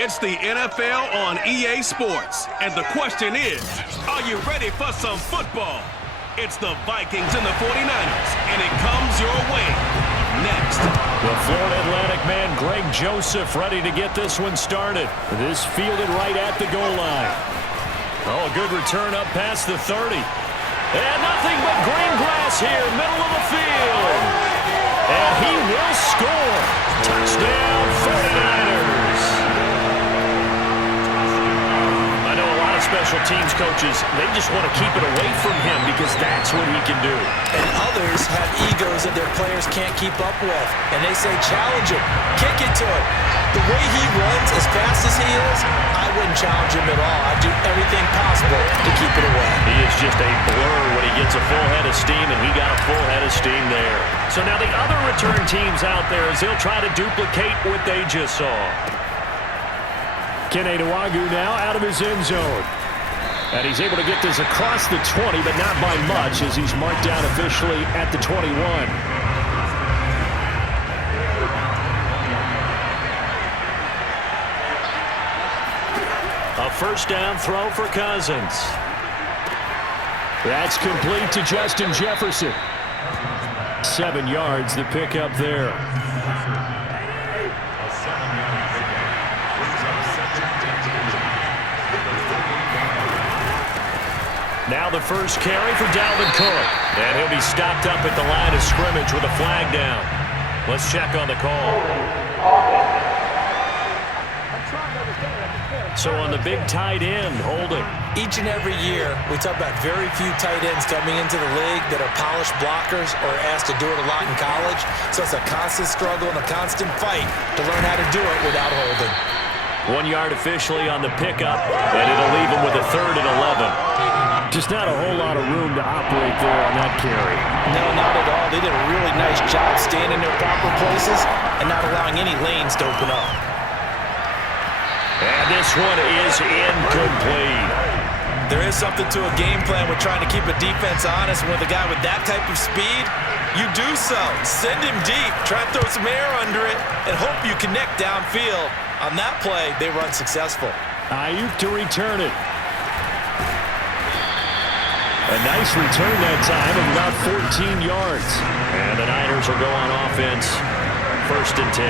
It's the NFL on EA Sports. And the question is, are you ready for some football? It's the Vikings and the 49ers, and it comes your way next. The Florida Atlantic man, Greg Joseph, ready to get this one started. This fielded right at the goal line. Oh, a good return up past the 30. And nothing but green grass here, middle of the field. And he will score. Touchdown, 49ers. I know a lot of special teams coaches, they just want to keep it away from him because that's what he can do. And others have egos that their players can't keep up with. And they say, challenge him, kick it to him. The way he runs as fast as he is, I wouldn't challenge him at all. I'd do everything possible to keep it away. He is just a blur when he gets a full head of steam, and he got a full head of steam there. So now the other return teams out there as they'll try to duplicate what they just saw. Kene Nwagu now out of his end zone. And he's able to get this across the 20, but not by much as he's marked down officially at the 21. A first down throw for Cousins. That's complete to Justin Jefferson. 7 yards, the pickup there. Now the first carry for Dalvin Cook. And he'll be stopped up at the line of scrimmage with a flag down. Let's check on the call. So on the big tight end, holding. Each and every year, we talk about very few tight ends coming into the league that are polished blockers or asked to do it a lot in college. So it's a constant struggle and a constant fight to learn how to do it without holding. 1 yard officially on the pickup, and it'll leave him with a 3rd and 11. Just not a whole lot of room to operate there on that carry. No, not at all. They did a really nice job staying in their proper places and not allowing any lanes to open up. And this one is incomplete. There is something to a game plan with trying to keep a defense honest. With a guy with that type of speed, you do so. Send him deep, try to throw some air under it, and hope you connect downfield. On that play, they run successful. Ayuk to return it. A nice return that time of about 14 yards. And the Niners will go on offense. 1st and 10.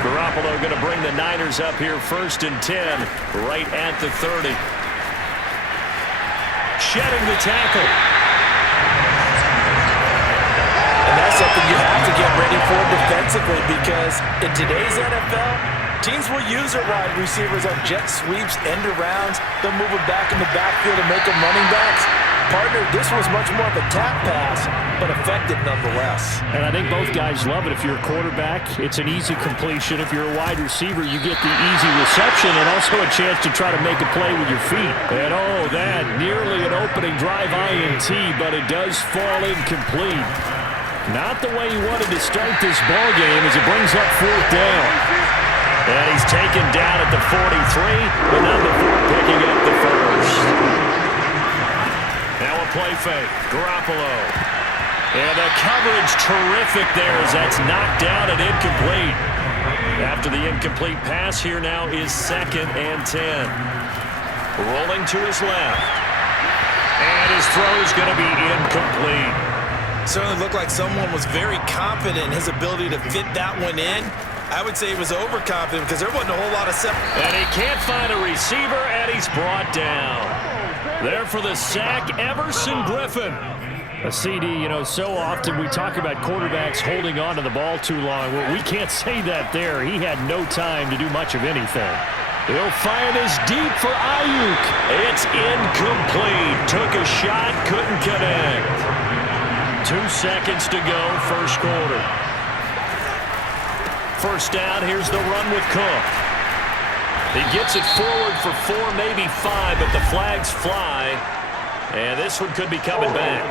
Garoppolo going to bring the Niners up here 1st and 10, right at the 30. Shedding the tackle. And that's something you have to get ready for defensively because in today's NFL, teams will use their wide receivers on jet sweeps, end arounds. They'll move them back in the backfield and make them running backs. Partner, this was much more of a tap pass, but effective nonetheless. And I think both guys love it. If you're a quarterback, it's an easy completion. If you're a wide receiver, you get the easy reception and also a chance to try to make a play with your feet. And oh, that nearly an opening drive INT, but it does fall incomplete. Not the way you wanted to start this ball game as it brings up 4th down. And he's taken down at the 43, but now the 4 picking up the 1st. Now a play fake. Garoppolo. And the coverage terrific there as that's knocked down and incomplete. After the incomplete pass, here now is 2nd and 10. Rolling to his left. And his throw is going to be incomplete. Certainly looked like someone was very confident in his ability to fit that one in. I would say he was overconfident because there wasn't a whole lot of And he can't find a receiver, and he's brought down. There for the sack, Everson Griffin. A CD, you know, so often we talk about quarterbacks holding on to the ball too long. Well, we can't say that there. He had no time to do much of anything. He'll fire this deep for Ayuk. It's incomplete. Took a shot, couldn't connect. 2 seconds to go, 1st quarter. First down, here's the run with Cook. He gets it forward for 4, maybe 5, but the flags fly. And this one could be coming back.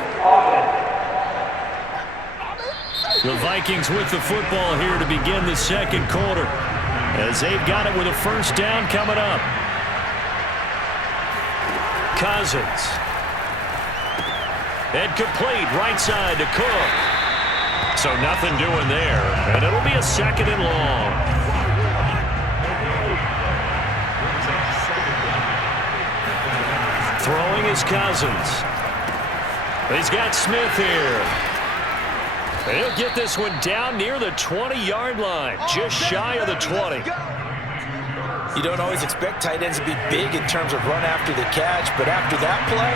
The Vikings with the football here to begin the 2nd quarter. As they've got it with a first down coming up. Cousins. And complete, right side to Cook. So nothing doing there. And it'll be a 2nd and long. Throwing is Cousins. He's got Smith here. He'll get this one down near the 20-yard line, just shy of the 20. You don't always expect tight ends to be big in terms of run after the catch, but after that play,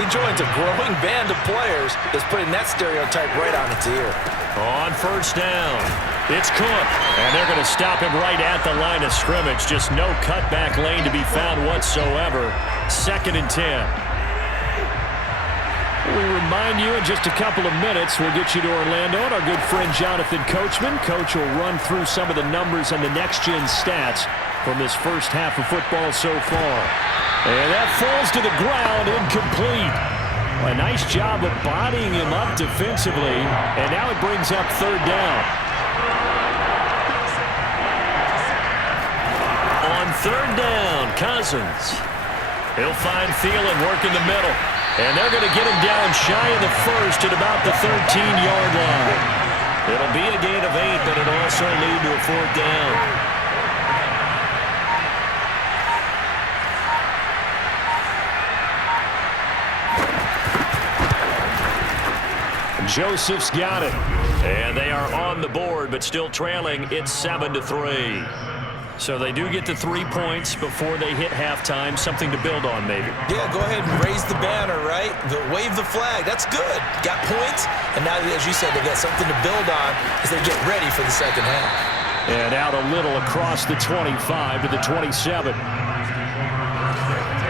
he joins a growing band of players that's putting that stereotype right on its ear. On first down, it's Cook, and they're going to stop him right at the line of scrimmage. Just no cutback lane to be found whatsoever. 2nd and 10. We remind you in just a couple of minutes, we'll get you to Orlando and our good friend Jonathan Coachman. Coach will run through some of the numbers and the next-gen stats from this first half of football so far. And that falls to the ground, incomplete. A nice job of bodying him up defensively, and now it brings up 3rd down. On 3rd down, Cousins. He'll find Thielen work in the middle. And they're going to get him down shy of the 1st at about the 13-yard line. It'll be a gain of 8, but it'll also lead to a 4th down. Joseph's got it. And they are on the board, but still trailing. It's 7-3. So they do get to 3 points before they hit halftime. Something to build on, maybe. Yeah, go ahead and raise the banner, right? Wave the flag. That's good. Got points, and now, as you said, they got something to build on as they get ready for the second half. And out a little across the 25 to the 27.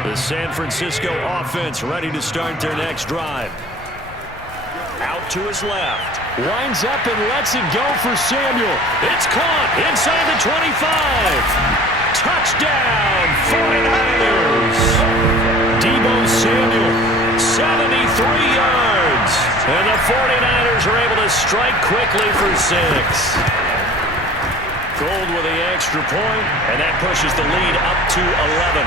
The San Francisco offense ready to start their next drive. Out to his left. Winds up and lets it go for Samuel. It's caught inside the 25. Touchdown, 49ers. Deebo Samuel, 73 yards. And the 49ers are able to strike quickly for 6. Gold with the extra point, and that pushes the lead up to 11.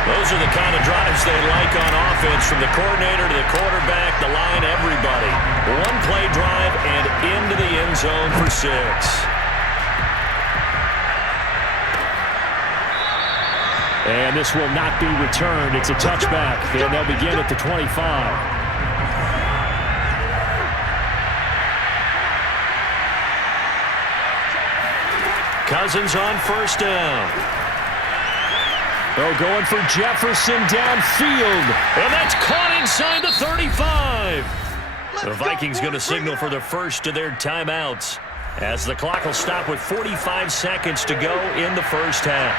Those are the kind of drives they like on offense, from the coordinator to the quarterback, the line, everybody. One-play drive and into the end zone for 6. And this will not be returned. It's a touchback, and they'll begin at the 25. Cousins on first down. Oh, going for Jefferson downfield. And that's caught inside the 35. The Vikings going to signal for the first of their timeouts, as the clock will stop with 45 seconds to go in the first half.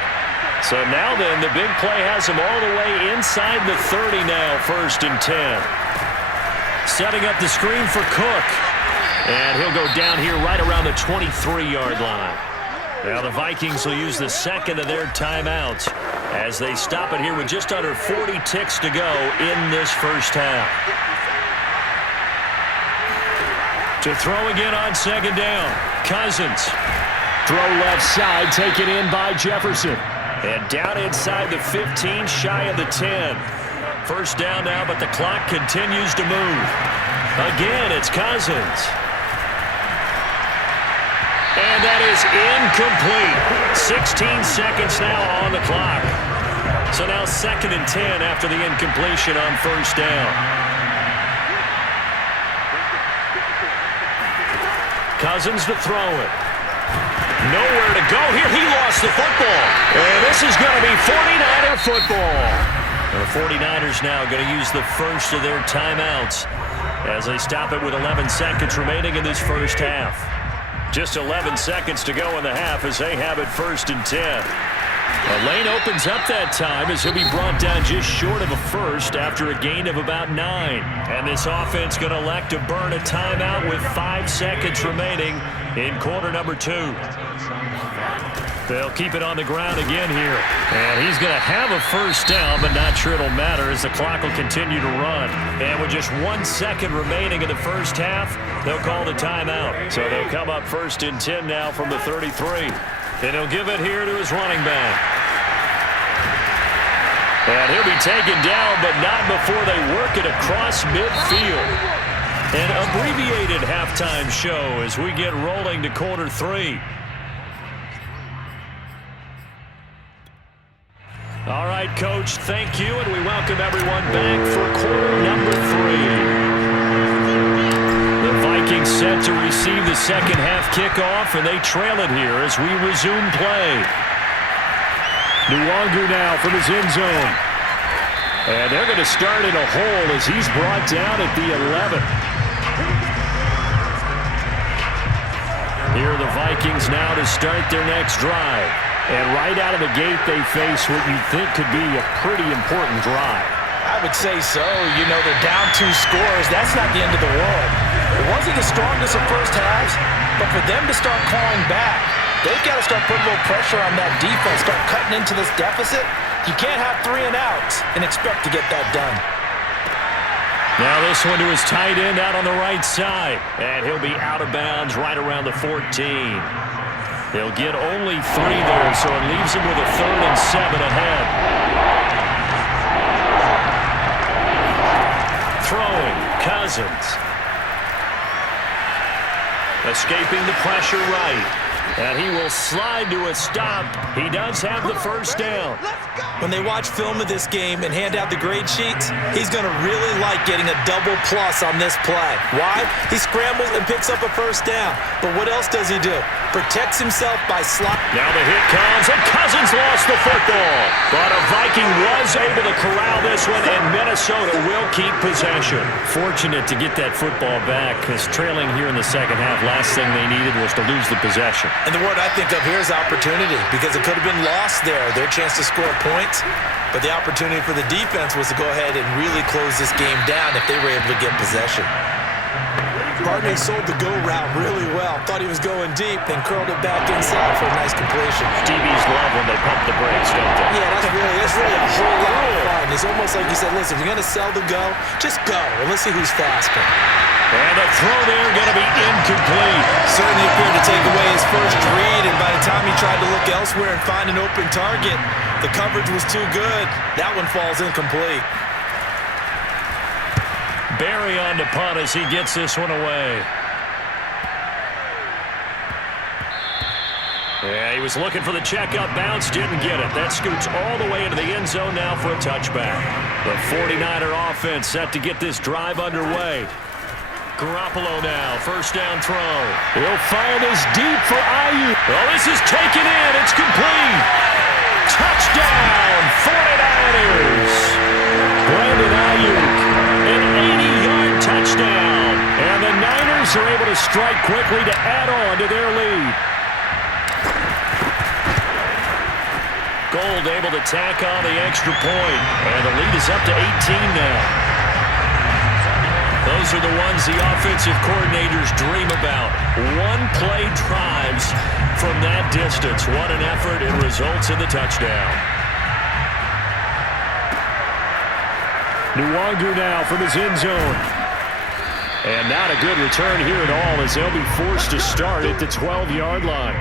So now then, the big play has him all the way inside the 30 now, 1st and 10. Setting up the screen for Cook. And he'll go down here right around the 23-yard line. Now the Vikings will use the second of their timeouts as they stop it here with just under 40 ticks to go in this first half. To throw again on 2nd down, Cousins. Throw left side, taken in by Jefferson. And down inside the 15, shy of the 10. First down now, but the clock continues to move. Again, it's Cousins. And that is incomplete. 16 seconds now on the clock. So now 2nd and 10 after the incompletion on first down. Cousins to throw it. Nowhere to go here. He lost the football. And this is going to be 49er football. The 49ers now going to use the first of their timeouts as they stop it with 11 seconds remaining in this first half. Just 11 seconds to go in the half as they have it 1st and 10. A lane opens up that time as he'll be brought down just short of a first after a gain of about 9. And this offense going to elect to burn a timeout with 5 seconds remaining in quarter number 2. They'll keep it on the ground again here. And he's going to have a first down, but not sure it'll matter as the clock will continue to run. And with just 1 second remaining in the first half, they'll call the timeout. So they'll come up 1st and 10 now from the 33. And he'll give it here to his running back. And he'll be taken down, but not before they work it across midfield. An abbreviated halftime show as we get rolling to quarter 3. All right, Coach, thank you, and we welcome everyone back for quarter number 3. The Vikings set to receive the second half kickoff, and they trail it here as we resume play. Nwangu now from his end zone. And they're going to start in a hole as he's brought down at the 11. Here are the Vikings now to start their next drive. And right out of the gate, they face what you think could be a pretty important drive. I would say so. You know, they're down 2 scores. That's not the end of the world. It wasn't the strongest of first halves, but for them to start clawing back, they've got to start putting a little pressure on that defense, start cutting into this deficit. You can't have 3 and outs and expect to get that done. Now this one to his tight end out on the right side. And he'll be out of bounds right around the 14. He'll get only 3 there, so it leaves him with a 3rd and 7 ahead. Throwing, Cousins. Escaping the pressure right. And he will slide to a stop. He does have the first down. When they watch film of this game and hand out the grade sheets, he's going to really like getting a double plus on this play. Why? He scrambles and picks up a first down. But what else does he do? Protects himself by slot. Now the hit comes, and Cousins lost the football. But a Viking was able to corral this one, and Minnesota will keep possession. Fortunate to get that football back, because trailing here in the second half, last thing they needed was to lose the possession. And the word I think of here is opportunity, because it could have been lost there, their chance to score points. But the opportunity for the defense was to go ahead and really close this game down if they were able to get possession. Gardner sold the go route really well. Thought he was going deep, then curled it back inside for a nice completion. DBs love when they pump the brakes, don't they? Yeah, that's really a whole lot of fun. It's almost like you said, listen, if you're going to sell the go, just go, and let's see who's faster. And the throw there going to be incomplete. Certainly appeared to take away his first read, and by the time he tried to look elsewhere and find an open target, the coverage was too good. That one falls incomplete. Barry on to punt as he gets this one away. Yeah, he was looking for the checkup bounce, didn't get it. That scoots all the way into the end zone now for a touchback. The 49er offense set to get this drive underway. Garoppolo now, first down throw. He'll fire this deep for Ayuk. Well, this is taken in. It's complete. Touchdown, 49ers. Brandon Ayuk, an 80-yard touchdown. And the Niners are able to strike quickly to add on to their lead. Gold able to tack on the extra point. And the lead is up to 18 now. Those are the ones the offensive coordinators dream about. One-play drives from that distance. What an effort. It results in the touchdown. Nwangu now from his end zone. And not a good return here at all as they'll be forced to start at the 12-yard line.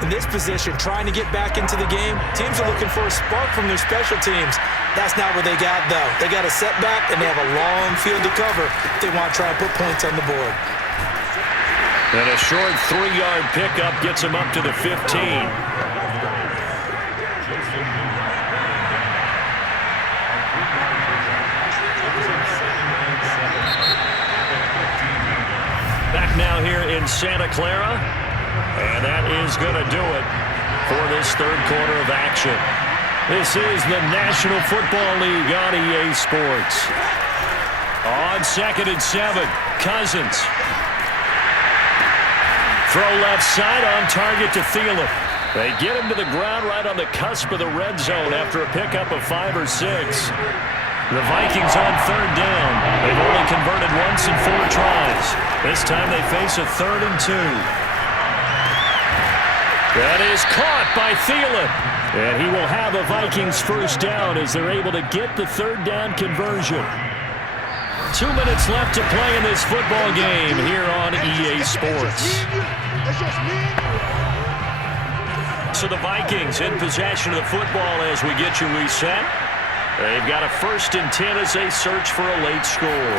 In this position, trying to get back into the game, teams are looking for a spark from their special teams. That's not what they got, though. They got a setback, and they have a long field to cover if they want to try and put points on the board. And a short 3-yard pickup gets them up to the 15. Back now here in Santa Clara. And that is going to do it for this third quarter of action. This is the National Football League on EA Sports. On 2nd and 7, Cousins. Throw left side on target to Thielen. They get him to the ground right on the cusp of the red zone after a pickup of 5 or 6. The Vikings on 3rd down. They've only converted once in 4 tries. This time they face a 3rd and 2. That is caught by Thielen. And he will have a Vikings first down as they're able to get the 3rd down conversion. 2 minutes left to play in this football game here on EA Sports. So the Vikings in possession of the football as we get you reset. They've got a 1st and 10 as they search for a late score.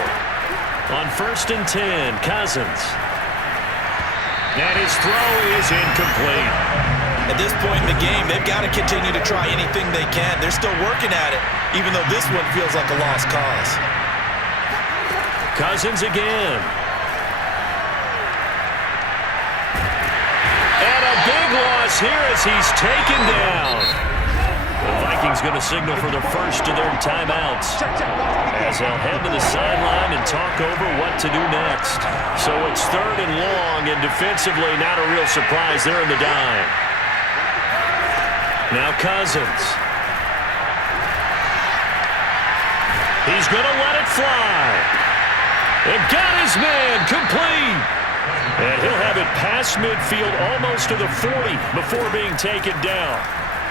On 1st and 10, Cousins. And his throw is incomplete. At this point in the game, they've got to continue to try anything they can. They're still working at it, even though this one feels like a lost cause. Cousins again. And a big loss here as he's taken down. The Vikings going to signal for the first of their timeouts as they'll head to the sideline and talk over what to do next. So it's 3rd and long, and defensively not a real surprise. They're in the dime. Now Cousins. He's going to let it fly. And got his man complete. And he'll have it past midfield almost to the 40 before being taken down.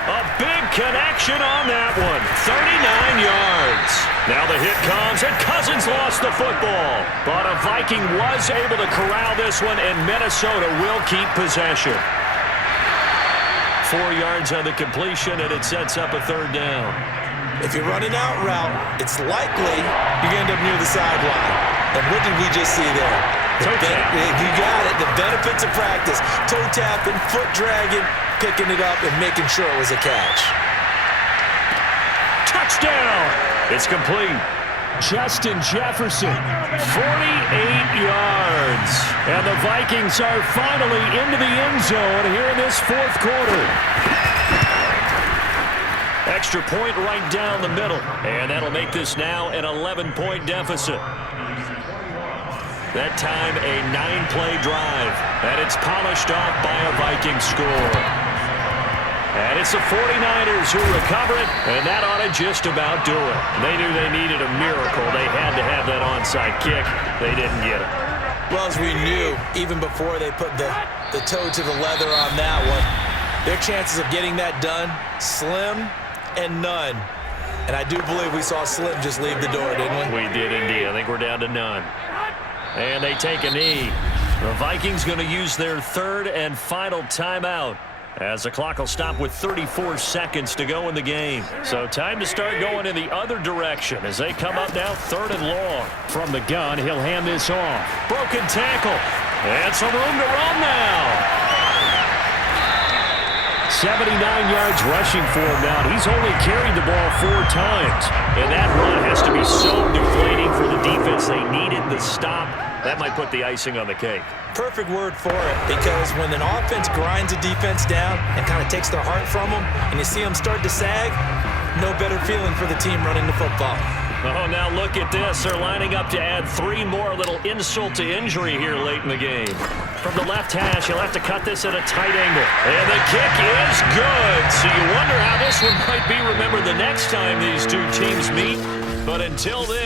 A big connection on that one. 39 yards. Now the hit comes, and Cousins lost the football. But a Viking was able to corral this one, and Minnesota will keep possession. 4 yards on the completion, and it sets up a 3rd down. If you're running out route, it's likely you're going to end up near the sideline. And what did we just see there? You got it. The benefits of practice. Toe tapping, foot dragging, picking it up, and making sure it was a catch. Touchdown! It's complete. Justin Jefferson, 48 yards. And the Vikings are finally into the end zone here in this 4th quarter. Extra point right down the middle. And that'll make this now an 11-point deficit. That time a 9-play drive. And it's polished off by a Viking score. And it's the 49ers who recover it, and that ought to just about do it. They knew they needed a miracle. They had to have that onside kick. They didn't get it. Well, as we knew, even before they put the toe to the leather on that one, their chances of getting that done, slim and none. And I do believe we saw Slim just leave the door, didn't we? We did indeed. I think we're down to none. And they take a knee. The Vikings going to use their 3rd and final timeout, as the clock will stop with 34 seconds to go in the game. So time to start going in the other direction as they come up now 3rd and long. From the gun, he'll hand this off. Broken tackle. And some room to run now. 79 yards rushing for him now. He's only carried the ball 4 times. And that run has to be so deflating for the defense. They needed the stop. That might put the icing on the cake. Perfect word for it, because when an offense grinds a defense down and kind of takes their heart from them, and you see them start to sag, no better feeling for the team running the football. Oh, now look at this. They're lining up to add 3 more, little insult to injury here late in the game. From the left hash, he'll have to cut this at a tight angle. And the kick is good. So you wonder how this one might be remembered the next time these two teams meet. But until then,